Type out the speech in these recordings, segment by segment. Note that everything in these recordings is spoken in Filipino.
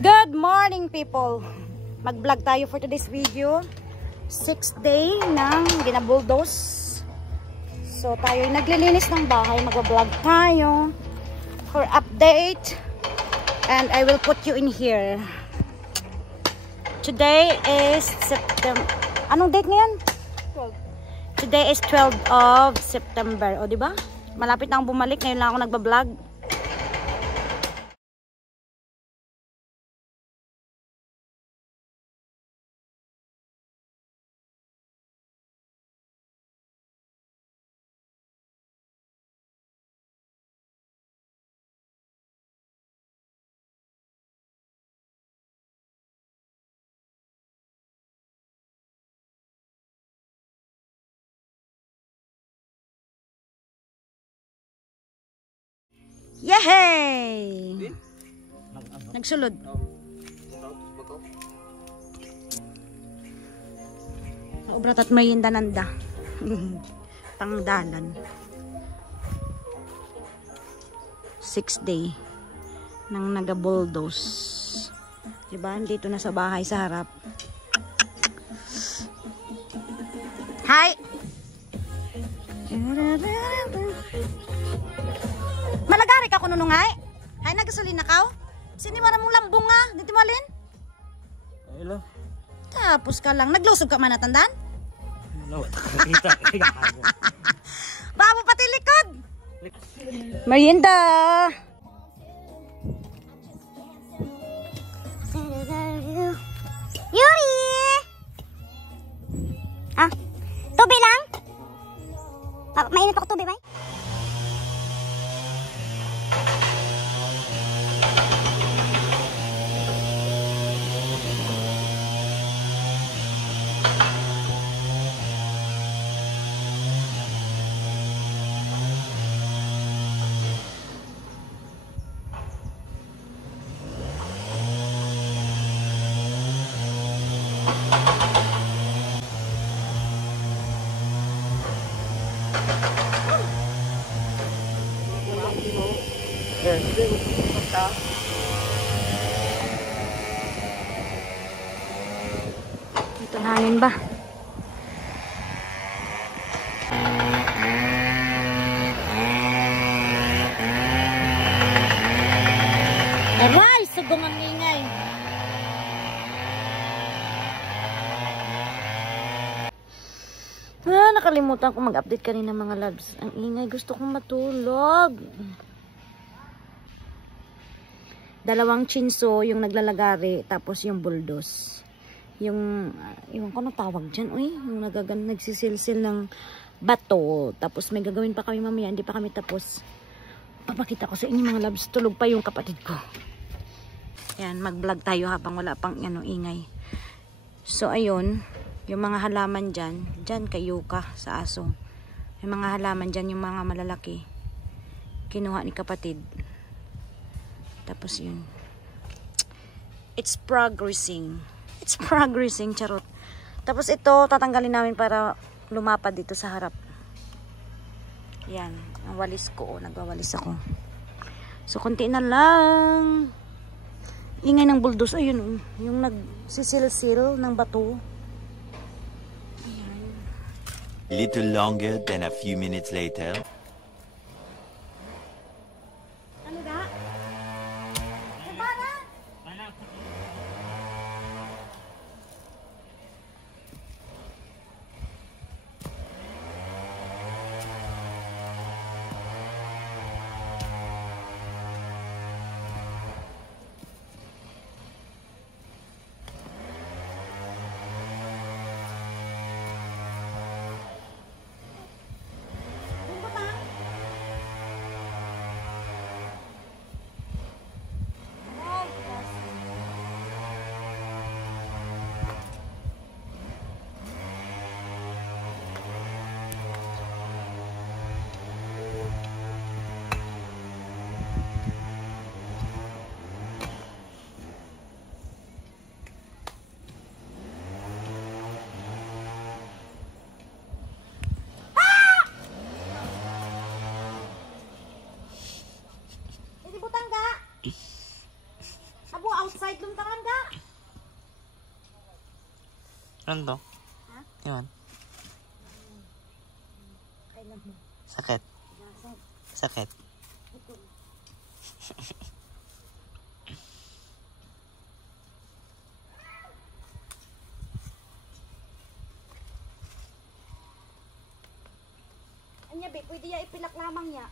Good morning people! Mag-vlog tayo for today's video. 6th day ng ginabulldoze. So tayo ay naglilinis ng bahay. Mag-vlog tayo for update. And I will put you in here. Today is September. Anong date ngayon? 12. Today is 12 of September. O diba? Malapit na akong bumalik. Ngayon lang ako nagbablog. Yehey! Nagsulod. Obrat at may indananda. Pangdalan. 6th day nang nagabulldoze. Diba? Dito na sa bahay sa harap. Hi! Malagari ka kuno nungay? Hay nagasulin na ka? Siniwara mong lambong nga, dito malin? Hello. Tapos ka lang, naglusog ka man natandan? No, kita. Babo pati likod. Merienda. Yuri. Ah, tubig lang? Mainit ako tubig, bay? Ito na hangin ba? Aray! Sugong ang ingay. Nakalimutan ko mag-update kanina mga loves. Ang ingay. Gusto kong matulog. Dalawang chinso yung naglalagari. Tapos yung bulldoze. Yung ko na tawag dyan. Uy, yung nagsisilsil ng bato. Tapos may gagawin pa kami mamaya. Hindi pa kami tapos. Papakita ko sa inyo mga loves. Tulog pa yung kapatid ko. Yan, mag-vlog tayo habang wala pang ingay. So, ayun. Yung mga halaman dyan. Dyan kayo ka sa aso. Yung mga halaman dyan, yung mga malalaki. Kinuha ni kapatid. Tapos yun. It's progressing. It's progressing, charot. Tapos ito, tatanggalin namin para lumapad dito sa harap. Yan. Ang walis ko. Nagwawalis ako. So, konti na lang. Ingay ng bulldoze. Ayun. Yung nagsisilsil ng bato. Ayan. Little longer than a few minutes later. Ano ga? Sabana? itlong tangan ka. Ano to? Ha? Yun. Kailan mo? Sakit. Nasag. Sakit. Ito. Anya, be, pwede ya ipilak lamang ya.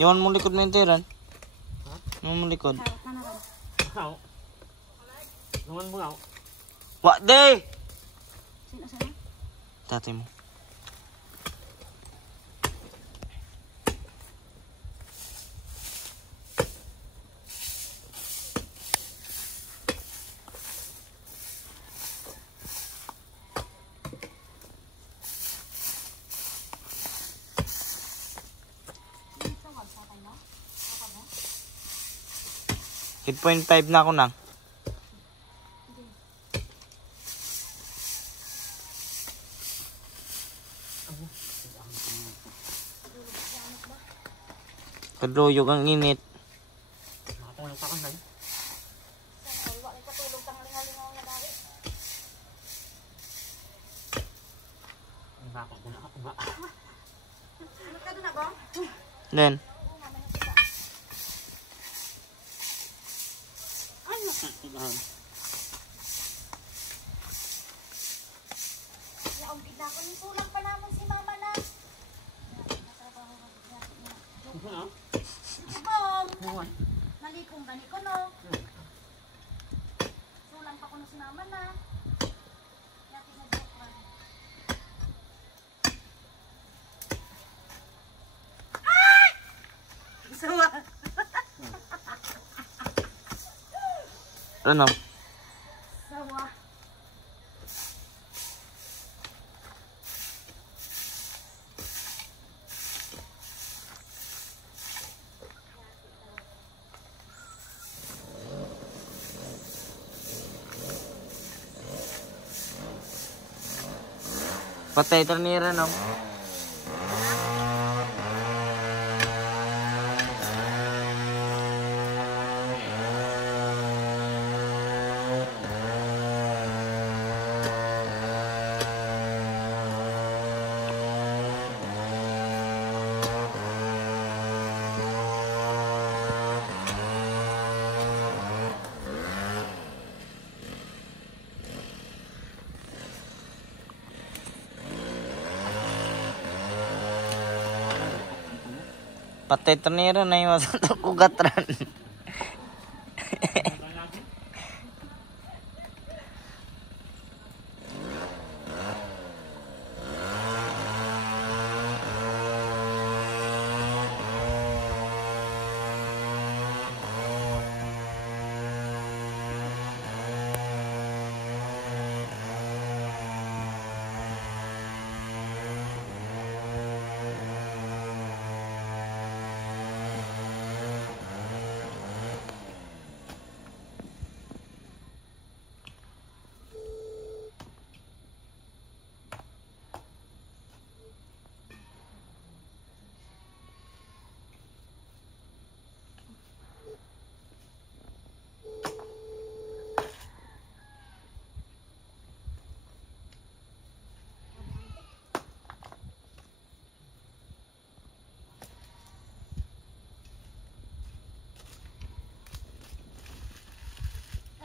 Yawan mo likod mo yung tiran. Ha? Yawan mo likod. Harap na naman. Ako. Naman mo ako. Wak day! Sino sana? Tatay mo. Hit 0.5 na ako nang. Kaduyog ang init. Nakatulong pa ka na. Wala kay katulog tang lingaw-lingaw nga dari. Ang bakit na ako nga. Ano ka doon na ba? Then, Yaong kita ko ni kulang pa naman si mama na. Ano? Bong! Naman. Nalipong gani ko no. Sulang pa ko na si mama na. Yati na joke man. Ah! Sawa. ano? Sawa. Patay ternera no? Patay ternera na yung masang kugatran.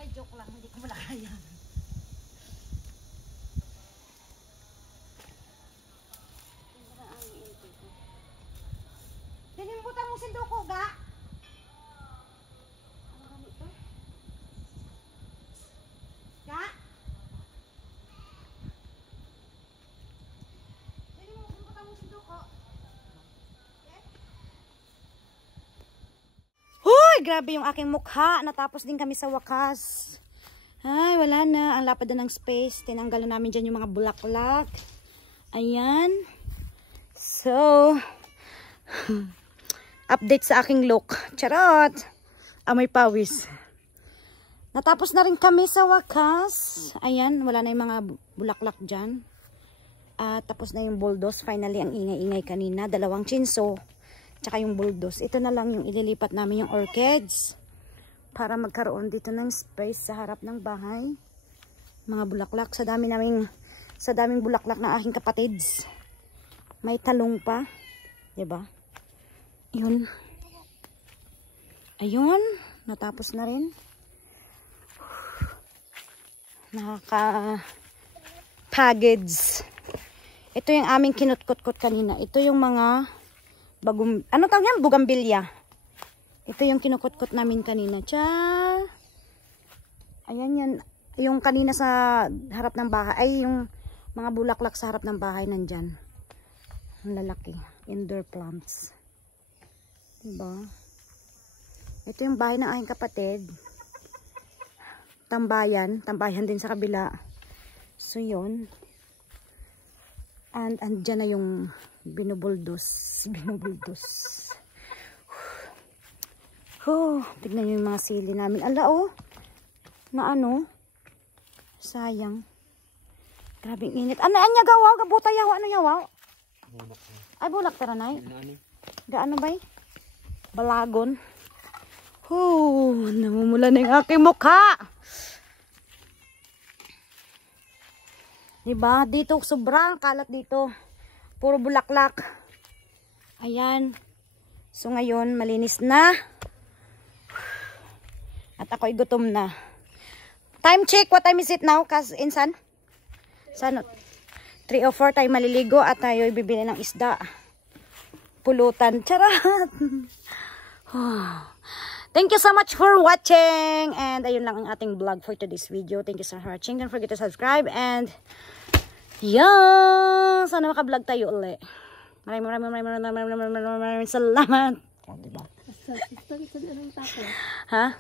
Ay, joke lang. Hindi ko malakaya. Dinimbutan mo si Duko, ga? Ano ganito? grabe yung aking mukha. Natapos din kami sa wakas. Ay, wala na. Ang lapad na ng space. Tinanggalan namin dyan yung mga bulaklak. Ayan. So, update sa aking look. Charot! Amoy pawis. Natapos na rin kami sa wakas. Ayan, wala na yung mga bulaklak dyan. Tapos na yung bulldoze. Finally, ang ingay-ingay kanina. 2 chinso. Tsaka yung bulldoze. Ito na lang yung ililipat namin yung orchids. Para magkaroon dito ng space sa harap ng bahay. Mga bulaklak. Sa daming bulaklak ng aking kapatids. May talong pa. Diba? Yun. Ayun. Natapos na rin. Nakaka-package. Ito yung aming kinutkot-kot kanina. Ito yung mga ano tawag yan? Bugambilya. Ito yung kinukot-kot namin kanina. Ayan yan. Yung kanina sa harap ng bahay. Ay, yung mga bulaklak sa harap ng bahay nandyan. Ang lalaki. Indoor plants. Diba? Ito yung bahay ng aking kapatid. Tambayan. Tambayan din sa kabila. So, yun. And andyan na yung binubuldos. Tignan nyo yung mga sili namin. Ala, oh. Na ano? Sayang. Grabe init. Ano anya gawa? Gabuta yawa. Ano yawa? Ay, bulak taranay. Gaano ba? Balagon. Namumula na yung aking mukha. Diba? Dito, sobrang kalat dito. Puro bulaklak. Ayan. So, ngayon, malinis na. At ako'y gutom na. Time check. What time is it now? Insan? Saan? 3:04 tayo maliligo at tayo bibili ng isda. Pulutan. Charat! Thank you so much for watching. And ayun lang ang ating vlog for today's video. Thank you so much for watching. Don't forget to subscribe. And yan. Sana maka-vlog tayo ulit. Maraming salamat. Diba? Ha?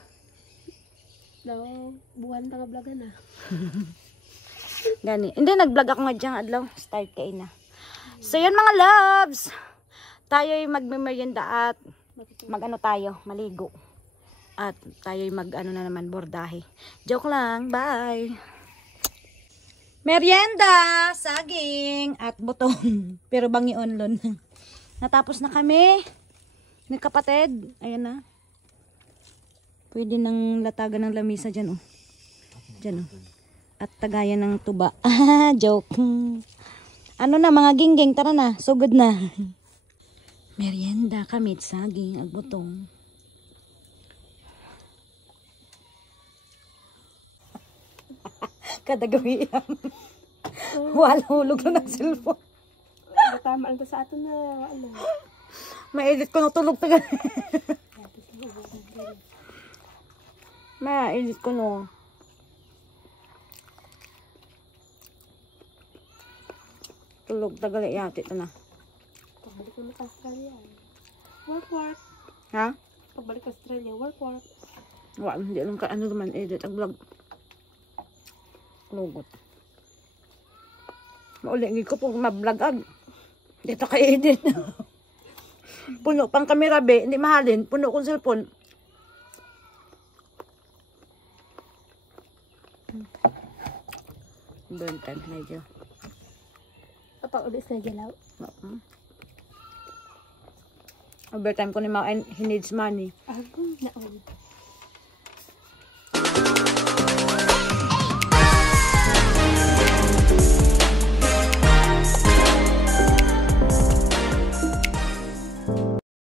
Buwan pa ka-vlogan na. Gani. Hindi, nag-vlog ako nga dyan. Adlaw. Start kayo na. So yun mga loves. Tayo'y magme-merienda at mag-ano tayo. Maligo. At tayo'y mag-ano na naman. Bordahe. Joke lang. Bye. Merienda, saging, at butong. Pero bangi onlon. Natapos na kami. Ng kapatid. Ayan na. Pwede nang latagan ng lamisa dyan, oh. Dyan, oh. At tagayan ng tuba. Joke. Ano na, mga gingging. Tara na. Sugod na. Merienda, kamit, saging, at butong. Kada gawin lang. Wala hulog na ng cellphone. Tama lang sa ato na. Ma-edit ko na tulog tagal. Ma-edit ko no. Tulog tagal yati ito na. Pagbalik naman sa Australia. Work. Ha? Pagbalik sa Australia. Work. Wala, hindi lang ka ano naman edit ang vlog. Lugot. Mauling ko pong mablagag. Dito kay edit. Puno pang kamera be, hindi mahalin. Puno kong cellphone. Burn time medyo. Kapag ulit na galaw. Overtime ko ni Mao and he needs money. Naon.